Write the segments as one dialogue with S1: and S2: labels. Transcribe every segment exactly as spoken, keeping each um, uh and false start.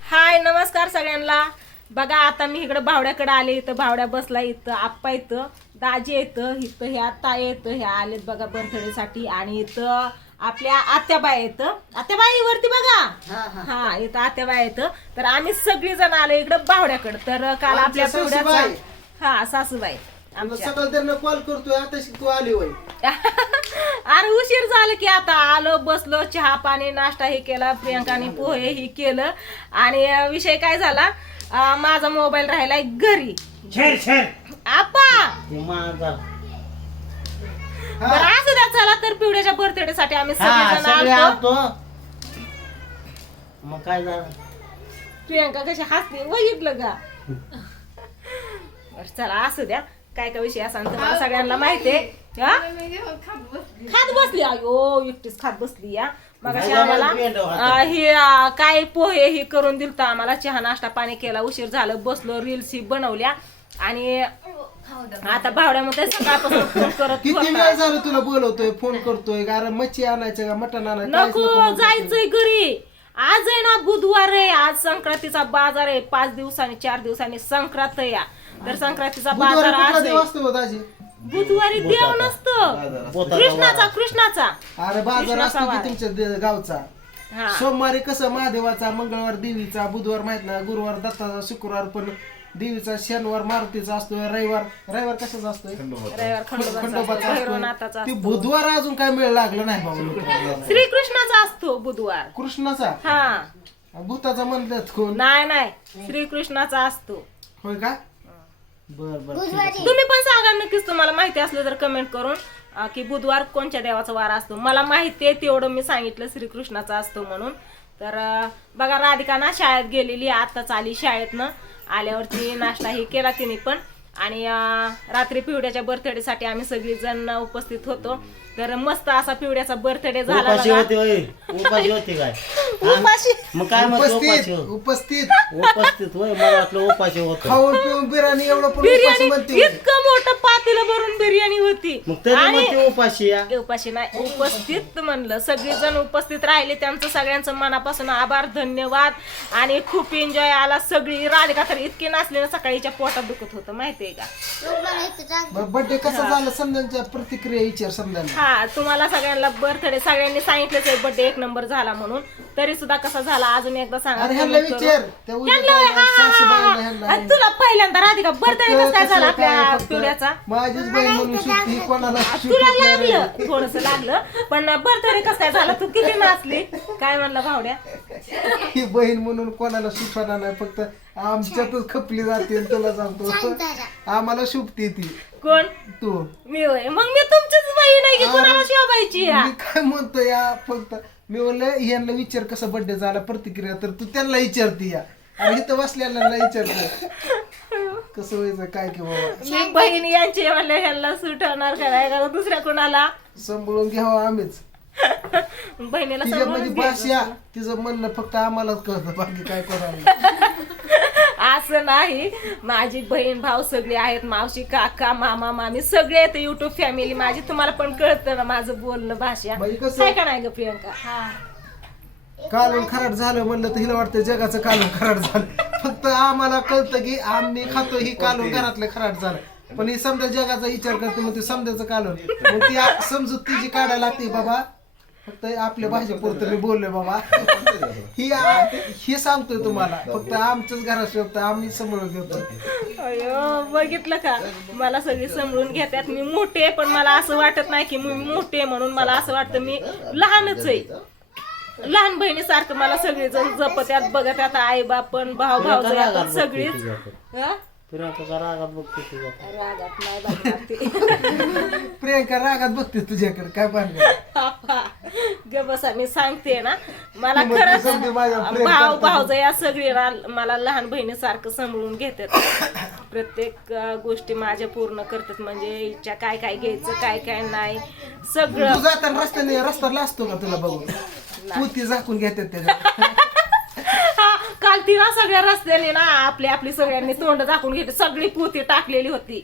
S1: हाय नमस्कार सगळ्यांना. बघा आता मी इकडे भावड्याकडे आले. इथं भावड्या बसला, इथं आप्पा येतं, दाजी येतं, इथं ह्या ताई येतं, ह्या आलेत बघा बर्थडेसाठी. आणि इथं आपल्या आत्याबाई येतं. आत्याबाई वरती बघा, हा इथं आत्याबाई येतं. तर आम्ही सगळी जण आलो इकडे भावड्याकडे. तर काल आपल्या पिवड्याचा हा सासूबाई
S2: सगळं त्यांना कॉल करतोय आता तू आली होय.
S1: अरे उशीर झालं की आता आलो, बसलो, चहा पाणी नाश्ता हे केला, प्रियंकाने पोहे हे केलं. आणि विषय काय झाला, अं, माझा मोबाईल राहिलाय घरी. आपा बरं असू द्या, चला तर पिवड्याच्या बर्थडे साठी आम्ही सगळेजण आलतो.
S2: मग काय झालं,
S1: प्रियंका कशी हसते बघितलं का. बरं चला असू द्या, काय काय विषय असा तुम्हाला सगळ्यांना माहितीये. खात बसली, अयो एकटीच खात बसली या. मग अशी आम्हाला अं, हे अं, काय पोहे हे करून दिलत आम्हाला, चहा नाश्ता पाणी केला, उशीर झालं, बसलो, रील्स ही बनवल्या. आणि आता भावड्यामध्ये सकाळपासून फोन करत
S2: किती वेळ झालं तुला बोलवतोय, फोन करतोय, कारण मच्छी आणायचं का मटण आणायचं,
S1: नको जायचंय घरी. आज आहे ना बुधवार आहे, आज संक्रांतीचा बाजार आहे. पाच दिवसांनी चार दिवसांनी संक्रांत या. तर संक्रांतीचा बाजार आज आहे. बुधवारी देव नसतो, कृष्णाचा कृष्णाचा
S2: अरे बाजार असतो की तुमच्या दे- गावचा.
S1: हा
S2: सोमवारी कसं महादेवाचा, मंगळवार देवीचा, बुधवार माहित ना, गुरुवार दत्ताचा, शुक्रवार पण देवीचा, शनिवार मारुतीचा असतोय, रविवार रविवार कशाचा असतोय,
S1: रविवार खंडोबाचा
S2: खंडोबाचा
S1: असतो,
S2: असतोय.
S1: भैरवनाथाचा
S2: ती
S1: असतो.
S2: बुधवार अजून काय मिळ लागलं नाही बाबा लोकांना.
S1: श्रीकृष्णाचा असतो बुधवार.
S2: कृष्णाचा,
S1: हा
S2: भूताचा म्हणतात कोण,
S1: नाही नाही श्रीकृष्णाचा असतो.
S2: होय का. बर बर ठीक आहे.
S1: तुम्ही पण सांगा नक्कीच, तुम्हाला माहिती असलं तर कमेंट करून अं, की बुधवार कोणत्या देवाचा वार असतो. मला माहिती आहे तेवढं मी सांगितलं, श्रीकृष्णाचा असतो म्हणून. तर अं, बघा राधिका ना शाळेत गेलेली, आताच आली शाळेतनं. आल्यावरती नाश्ता ही केला तिने पण. आणि अं, रात्री पिवड्याच्या बर्थडे साठी आम्ही सगळी जण उपस्थित होतो. तर मस्त असा पिवड्याचा बर्थडे झाला
S3: उपाशी
S1: बघा.
S3: होती होय, उपाशी होती काय,
S1: उपाशी
S3: मग काय म्हणतो उपाशी
S2: उपस्थित
S3: हो-
S2: उपस्थित
S3: उपस्थित होय, मला वाटलं उपाशी होत.
S2: खाऊन पिऊन बिर्याणी एवढं पण उपाशी
S1: बिर्याणी
S2: म्हणते होय.
S1: इतकं मोठं पातेलं भरून बिर्याणी होती.
S3: मग तरी
S1: आणि
S3: म्हणते उपाशी या.
S1: उपाशी नाही, उपस्थित म्हणलं, सगळेजण उपस्थित राहिले. त्यांचं सगळ्यांचं मनापासून आभार, धन्यवाद. आणि खूप एन्जॉय आला. सगळी राधिका तर इतकी नाचली ना, सकाळीच्या पोटात दुखत होतं माहितीये का.
S2: बर्थडे कसा झाला समजांच्या प्रतिक्रिया विचार समजायला.
S1: हा तुम्हाला सगळ्यांना बर्थडे सगळ्यांनी सांगितलंच आहे बर्थडे एक नंबर झाला म्हणून. तरी सुद्धा कसा झाला अजून एकदा सांगा.
S2: अरे ह्याला
S1: comment करून.
S2: विचार त्या उद्या
S1: ह्यांना होय, हा, हा,
S2: सासूबाईंना
S1: हा,
S2: ह्यांना
S1: हा. आणि तुला पहिल्यांदा राधिका बर्थडे कसं काय झाला आपल्या
S2: फक्त
S1: पिवड्याचा.
S2: माझीच बहीण म्हणून सुट्टी कोणाला
S1: तुला लागलं थोडस लागलं, पण बर्थडे कसं काय झाला, तू किती नाचली. काय म्हणलं भावड्या,
S2: ही बहीण म्हणून कोणाला सुटणार नाही, फक्त आमच्यातच खपली जाते. तुला सांगतो आम्हाला शुभती ती
S1: कोण
S2: तू.
S1: मी होय, मग मी तुमचीच बहीण आहे की कोणाला शोभायची.
S2: मी काय म्हणतो या, फक्त मी म्हणलं यांना विचार कसा बर्थडे झाला प्रतिक्रिया, तर तू त्यांना विचारते या. आणि इथं बसलेल्या विचारते कसं व्हायचं काय की बाबा.
S1: मी बहीण यांची म्हणलं ह्यांना सुटवणार काय का दुसऱ्या कोणाला.
S2: सांभाळून घ्यावं आम्हीच.
S1: बहिणीला
S2: तिच्या म्हणजे
S1: सांभाळून
S2: भाषा तिचं म्हणणं फक्त आम्हालाच कळतं, बाकी काय कोणाला.
S1: असं नाही. माझी बहीण भाऊ सगळे आहेत, मावशी काका मामा मामी सगळे आहेत, युट्यूब फॅमिली माझी. तुम्हाला पण कळतं ना माझं बोलणं भाषा,
S2: म्हणजे कसं
S1: काय का नाही ग प्रियंका.
S2: कालून खराट झालं म्हणलं तर हिला वाटतं जगाचं कालून खराट झालं. फक्त आम्हाला कळतं की आम्ही खातो ही कालून घरातलं खराट झालं, पण ही समजा जगाचा विचार करते मग ते समजायचं कालून. मग ती आ- समजूत तिची काढायला लागते बाबा. फक्त आपल्या भाषेपुरतं मी बोललोय बाबा. ही आ- हे सांगतोय तुम्हाला, फक्त आमच्याच घरात शोधतं, आम्ही समोर घेतो.
S1: अयो बघितलं का, मला सगळी समजून घेतात. मी मोठे आहे, पण मला असं वाटत नाही की मी मोठे आहे म्हणून. मला असं वाटतं मी लहानच आहे. लहान बहिणीसारखं मला सगळेजण जपत्यात, बघत्यात, आई बाप पण, भाऊ भाऊ आपण सगळीच. हा?
S3: प्रियंका रागात बघते तुझ्या.
S1: रागात नाही बघणार ती.
S2: प्रियंका रागात बघते तुझ्याकडे काय पाहिजे.
S1: ग बसा, मी सांगते ना, मला
S2: ती म्हणते
S1: खरंच
S2: समजे माझ्या प्रेम
S1: भाऊ
S2: करतात.
S1: भाऊज या सगळी ना- मला लहान बहिणीसारखं सांभाळून घेतात. प्रत्येक अं, गोष्टी माझ्या पूर्ण करतात. म्हणजे इच्छा काय काय घ्यायचं काय काय नाही सगळं.
S2: तू जाताना रस्त्याने रस्ता लाजतो का तुला बघून, तू ती झाकून घेतात त्याच्या.
S1: हा, काल ती ना सगळ्या रस्त्याने ना आपली आपली सगळ्यांनी तोंड झाकून घेतली, सगळी पोती टाकलेली होती.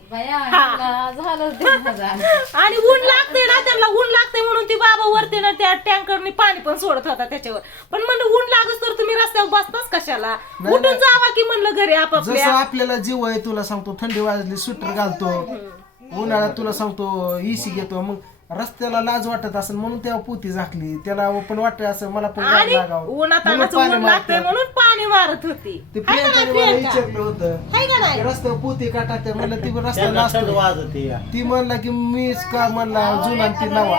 S1: आणि ऊन लागते ना त्यांना, ऊन लागते म्हणून ती बाबा वरती ना त्या टँकरनी पाणी पण सोडत होता त्याच्यावर. पण म्हणलं ऊन लागत तर तुम्ही रस्त्यावर बसताच कशाला, उठून जावा की म्हणलं घरी
S2: जसं
S1: आपापल्या.
S2: आपल्याला जीव आहे तुला सांगतो, थंडी वाजली स्वेटर घालतो, उन्हाळ्यात तुला सांगतो इसी घेतो, मग रस्त्याला लाज वाटत असेल म्हणून तेव्हा पोती झाकली, त्याला पण वाटत असं मला पण गाड
S1: आणि
S2: लागावं
S1: उन्हात
S2: म्हणून
S1: अन्नाचं
S2: पाणी
S1: ऊन लागतंय
S2: मारतात.
S1: म्हणून पाणी मारत होती.
S2: ते
S1: हाय का नाही
S2: प्रियंकाने मला
S1: प्रियंका?
S2: विचारलं होतं
S1: हाय का नाही?
S2: रस्त्यावर पोती का टाकते, म्हणलं ती रस्त्याला
S3: त्यांना थंड
S2: असतो.
S3: वाजते या.
S2: ती म्हणला की मीच का म्हणला जुना ती नवा.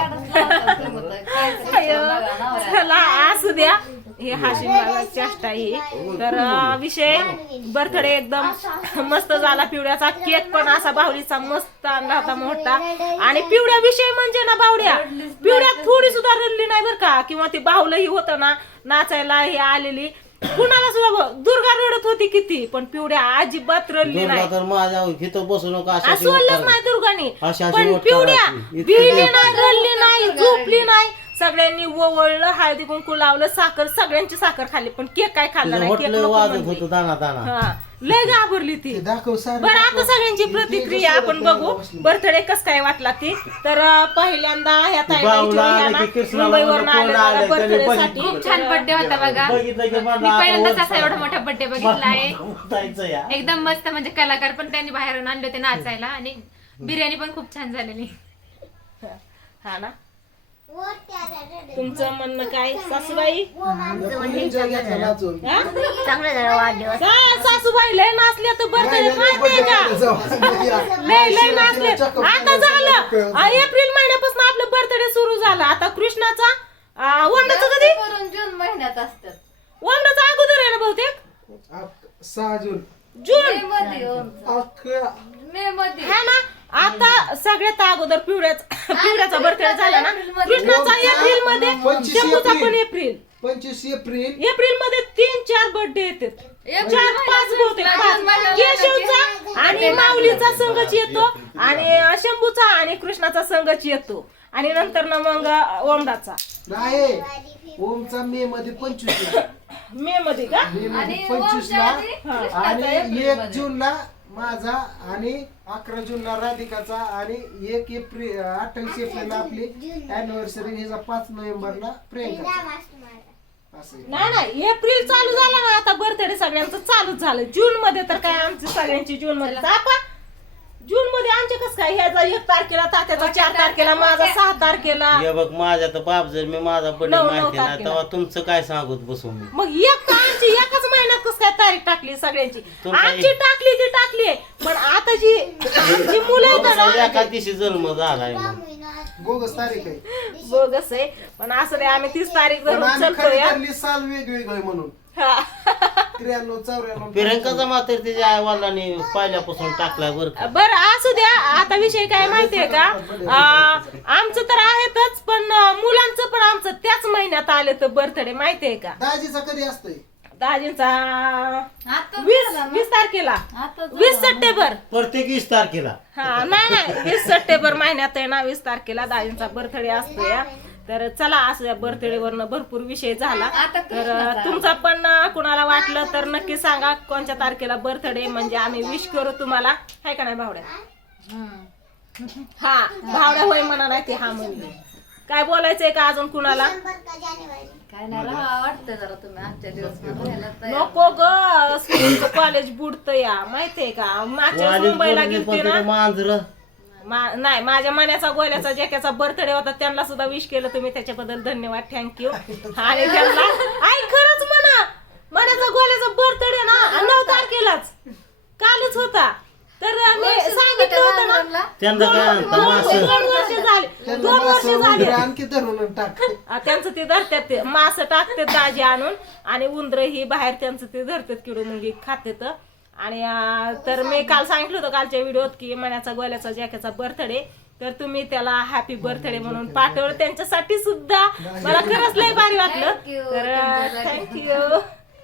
S1: अय्यो, चला असू द्या, हे हाशिम मला चेष्टा ही. तर अं, विषय बर्थडे एकदम मस्त झाला. पिवड्याचा केक पण असा बाहुलीचा मस्त आणला होता मोठा. आणि पिवड्या विषय म्हणजे ना बावड्या पिवड्या थोडी सुद्धा रडली नाही बरं का, किंवा ती बाहुलही होतं ना नाचायला हे आलेली, कुणाला सुद्धा ब- दुर्गा रडत होती किती, पण पिवड्या अजिबात रडली
S3: दुर्गा
S1: नाही.
S3: तर माझ्या इथं बसू नका अशा
S1: असं बोललंच नाही दुर्गानी,
S3: अशी अशी
S1: पण
S3: वट
S1: पिवड्या
S3: करायची. इतकी
S1: भिली
S3: द्यायची.
S1: नाही, रडली नाही, झोपली नाही. सगळ्यांनी ओवळलं, हळदी कुंकू लावलं, साखर सगळ्यांची साखर खाल्ली, पण केक काय खाल्ला नाही. केक
S3: होटलं
S1: नको
S3: वाजत
S1: म्हणली.
S3: होतं दाना दाना.
S1: हा, लय घाबरली ती.
S2: ते दाखव सारं
S1: बरं आता
S2: दाखव.
S1: सगळ्यांची प्रतिक्रिया आपण बघू, बर्थडे कस काय वाटला ती. तर अं, पहिल्यांदा ह्या ताईला
S3: बाहुला
S1: विचारू, ह्या
S3: आले
S1: ना
S3: की कृष्णाला
S1: मुंबईवरून
S3: म्हणलं कोण
S1: आल्या
S3: आलंय, त्याने
S1: बर्थडे
S3: बघितलं.
S1: साठी.
S4: खूप छान बर्थडे होता बघा.
S3: बघितलं की
S4: मी
S3: म्हणलं
S4: पहिल्यांदाच
S3: आता
S4: असा एवढा मोठा बर्थडे बघितला आहे.
S3: जायचं या.
S4: एकदम मस्त, म्हणजे कलाकार पण त्यांनी बाहेरून आणले होते नाचायला, आणि बिर्याणी पण खूप छान झालेली.
S1: हा ना, तुमचं म्हणणं काय सासूबाई?
S2: enjoy घेतला नाचून.
S1: हा?
S5: चांगला झाला वाढदिवस.
S1: जा, सासूबाई लय नाचल्या तर बर्थडे
S2: नाही, नाही,
S1: माहितीये का?
S2: birthday जाऊ.
S1: लय लय नाचले.
S2: चक्क
S1: आता झालं आ, एप्रिल महिन्यापासून आपलं बर्थडे सुरू झालं. आता कृष्णाचा आ, वंडाचं कधी?
S5: करून जून महिन्यात असतात.
S1: वंडाचा अगोदर आहे ना बहुतेक,
S2: अक- सहा जून
S1: जून.
S5: मे मध्ये हो.
S2: अकरा
S5: मे मध्ये.
S1: हा ना, आता सगळ्यात अगोदर पिवळ्याचा पिवळ्याचा बर्थडे झाला ना, कृष्णाचा एप्रिल मध्ये,
S2: पंचवीस
S1: शंभूचा पण
S2: एप्रिल.
S1: एप्रिल.
S2: पंचवीस एप्रिल
S1: एप्रिल मध्ये तीन चार बर्थडे येतात, चार पाच बहुतेक पाच. केशवचा आणि माऊलीचा संघच येतो, आणि शंभूचा आणि कृष्णाचा संघच येतो, आणि नंतर ना मग ओमडाचा
S2: नाही ओमचा मे मध्ये पंचवीस ला,
S1: मे मध्ये का.
S2: मे मध्ये
S5: आणि
S2: पंचवीस
S5: ओमच्या
S2: ला,
S5: आधी कृष्णाचा
S2: आणि
S5: एप्रिल
S2: एक
S5: मध्ये.
S2: जून ला माझा, आणि अकरा जून ला राधिकाचा, आणि एक एप्रिल अठ्ठावीस एप्रिल ला आपली अॅनिव्हर्सरी, ह्याचा पाच नोव्हेंबरला प्रियंका. असं आहे.
S1: नाही नाही, एप्रिल चालू झाला ना आता, बर्थडे सगळ्यांचं चालूच झालं. जून मध्ये तर काय आमची सगळ्यांची जून मध्ये आपा जून मध्ये आमचे कसं काय, ह्याचा एक तारखेला, तात्याचा चार तारखेला, माझा सहा तारखेला.
S3: हे बघ माझ्या तर बाप जर मी माझा बर्थडे
S1: नऊ- नऊ
S3: माहिती नाही
S1: तारखेला.
S3: तेव्हा तुमचं काय सांगत बसू मी.
S1: मग एक आमची एकाच महिन्यात कसं काय तारीख टाकली सगळ्यांची,
S3: तुमचा
S1: आमची टाकली ती टाकली, पण आता जी आमची मुलं आहेत ना,
S3: एका दिवशी जन्म झालाय मग.
S2: बोगस तारीख आहे,
S1: बोगस आहे. पण असं नाही, आम्ही तीस तारीख
S2: पण
S1: धरून
S2: आम्ही
S1: चलतो
S2: खरी
S1: या.
S2: धरली साल वेगवेगळे म्हणून.
S1: हा.
S2: त्र्याण्णव चौऱ्याण्णव
S3: प्रियंकाचा मात्र तिच्या आई वडिलांनी पहिल्यापासून टाकलाय बरं का.
S1: बरं असू द्या, आता विषय काय माहितीये का, आ, आमचं तर आहेतच, पण अं, मुलांचं पण आमचं त्याच महिन्यात आले तर बर्थडे माहितीये का.
S2: दाजीचा कधी असतोय?
S1: दाजींचा
S5: आता
S1: वीस
S5: झाला ना.
S1: वीस तारखेला,
S5: आता झाला
S1: वीस
S5: ना.
S1: सप्टेंबर.
S3: प्रत्येक वीस तारखेला.
S1: हा नाही नाही, वीस सप्टेंबर महिन्यात आहे ना, वीस तारखेला दाजींचा बर्थडे असतो या. तर चला, असू द्या, बर्थडे वरनं भरपूर विषय झाला.
S5: आता
S1: तर
S5: कृष्णाचा.
S1: तुमचा पण अं, कुणाला वाटलं तर नक्की सांगा कोणत्या तारखेला बर्थडे, म्हणजे आम्ही विश करू तुम्हाला. हाय का नाही भावड्या?
S5: हम्म.
S1: हा, भावड्या होय म्हणा, नाही ते हा म्हणले. काय बोलायचंय का अजून कुणाला?
S5: काय नाही राहा वाटतं जरा तुम्ही आजच्या दिवस राहायला तयार.
S1: नको ग, स्कूलचं कॉलेज बुडतं या, माहितीये का. मागच्या वेळेस मुंबईला गेलते ना,
S3: मांजर
S1: मा- नाही माझ्या मनाचा गोल्याचा ज्याचा बर्थडे होता त्यांना सुद्धा विश केलं तुम्ही, त्याच्याबद्दल धन्यवाद, थँक्यू. आणि त्यांना आई खरंच म्हणा, मनाचा गोल्याचा बर्थडे ना नऊ तारखेलाच कालच होता. तर मी सांगितलं होतं ना,
S3: त्यांना काय आणता मास
S1: दोन वर्ष झाले,
S2: त्यांना
S1: दोन वर्ष
S2: मासं
S1: झाले.
S2: उंदरं आणखी धरून टाक.
S1: आ, त्यांचं ते धरतात, ते मास टाकतात दाजी आणून, आणि उंदर ही बाहेर त्यांचं ते धरतात, किडू मुंगी खातात. आणि आ, तर मी काल सांगितलं होतं कालच्या व्हिडिओत की मण्याचा गोल्याचा जॅकेचा बर्थडे, तर तुम्ही त्याला हॅपी बर्थडे म्हणून पाठवलं, त्यांच्यासाठी सुद्धा मला खरंच लय भारी वाटलं.
S5: Thank you.
S1: तर थँक्यू.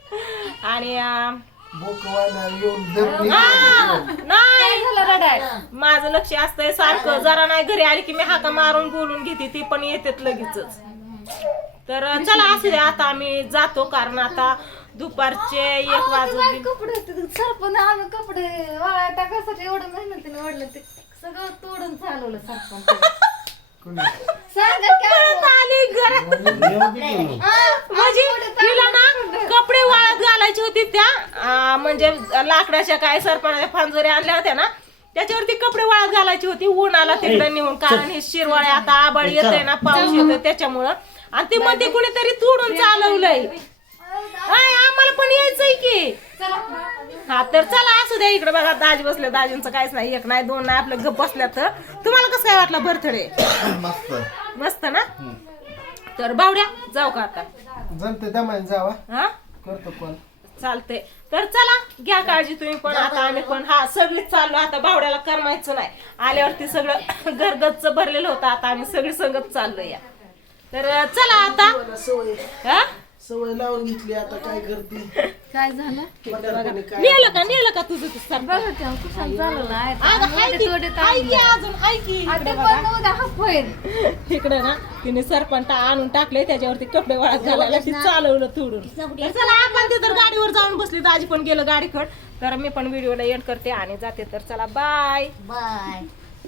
S1: आणि आ,
S2: बोकवाला येऊन धरून
S1: आ, नाही
S5: झालं रडाय.
S1: माझं लक्ष असतंय सारखं, जरा नाही घरी आली की मी हाका मारून बोलून घेते, ती पण येतात लगेचच. तर चला असू द्या, आता आम्ही जातो, कारण आता दुपारचे एक वाजून
S5: काय कपडे होते सरपण आम्ही कपडे वाळा टाकायसाठी एवढं मेहनतीने ओढलं ते सगळं तोडून चालवलं सरपण
S2: कोणी
S5: सांगा काय
S1: परत आली घरात.
S3: येऊ दे की मग.
S1: म्हणजे तिला ना कपडे वाळत घालायची होती त्या अं, म्हणजे लाकडाच्या काय सरपणाच्या फांजोऱ्या आणल्या होत्या ना त्याच्यावरती कपडे वाळत घालायची होती उन्हाला तिकडे नेऊन कारण हे शिरवाळे आता आबाळ येतोय ना पाऊस येतोय त्याच्यामुळं आणि ती मध्ये कुणीतरी तोडून चालवलंय. हाय, आम्हाला पण यायचंय की हा तर चला असू द्या. इकडे बघा दाजी बसले दाजींचं काहीच नाही एक नाही दोन नाही आपलं गप बसल्या तर तुम्हाला कसं काय वाटलं बर्थडे
S3: मस्त
S1: मस्त ना तर बावड्या जाऊ का आता
S2: जमते दमाने जावा
S1: हा
S2: करतो कॉल
S1: चालते तर चला घ्या काळजी तुम्ही पण आता आम्ही पण हा सगळीच चाललो आता बावड्याला करमायचं नाही आल्यावरती सगळं घरगच्च भरलेलं होतं आता आम्ही सगळी संगत चाललो या तर चला आता
S2: सवय
S1: हा
S2: सवय लावून घेतली आता काय करते
S5: काय झालं
S1: नेलं का नेलं का तुझं तू सर
S5: बघा तेव्हा कुशाल झालं नाही
S1: अगं, हाय की,
S5: थोडे
S1: हाय की अजून हाय की इकडे बघा.
S5: पण उद्या हाफ होईल
S1: इकडे ना तिने सरपंटा आणून टाकले त्याच्यावरती कपडे वाळत घालायला ती चालवलं तोडून तर चला आपण ते तर गाडीवर जाऊन बसली दाजी पण गेलं गाडीकड तर मी पण व्हिडिओला एंड करते आणि जाते तर चला बाय
S5: बाय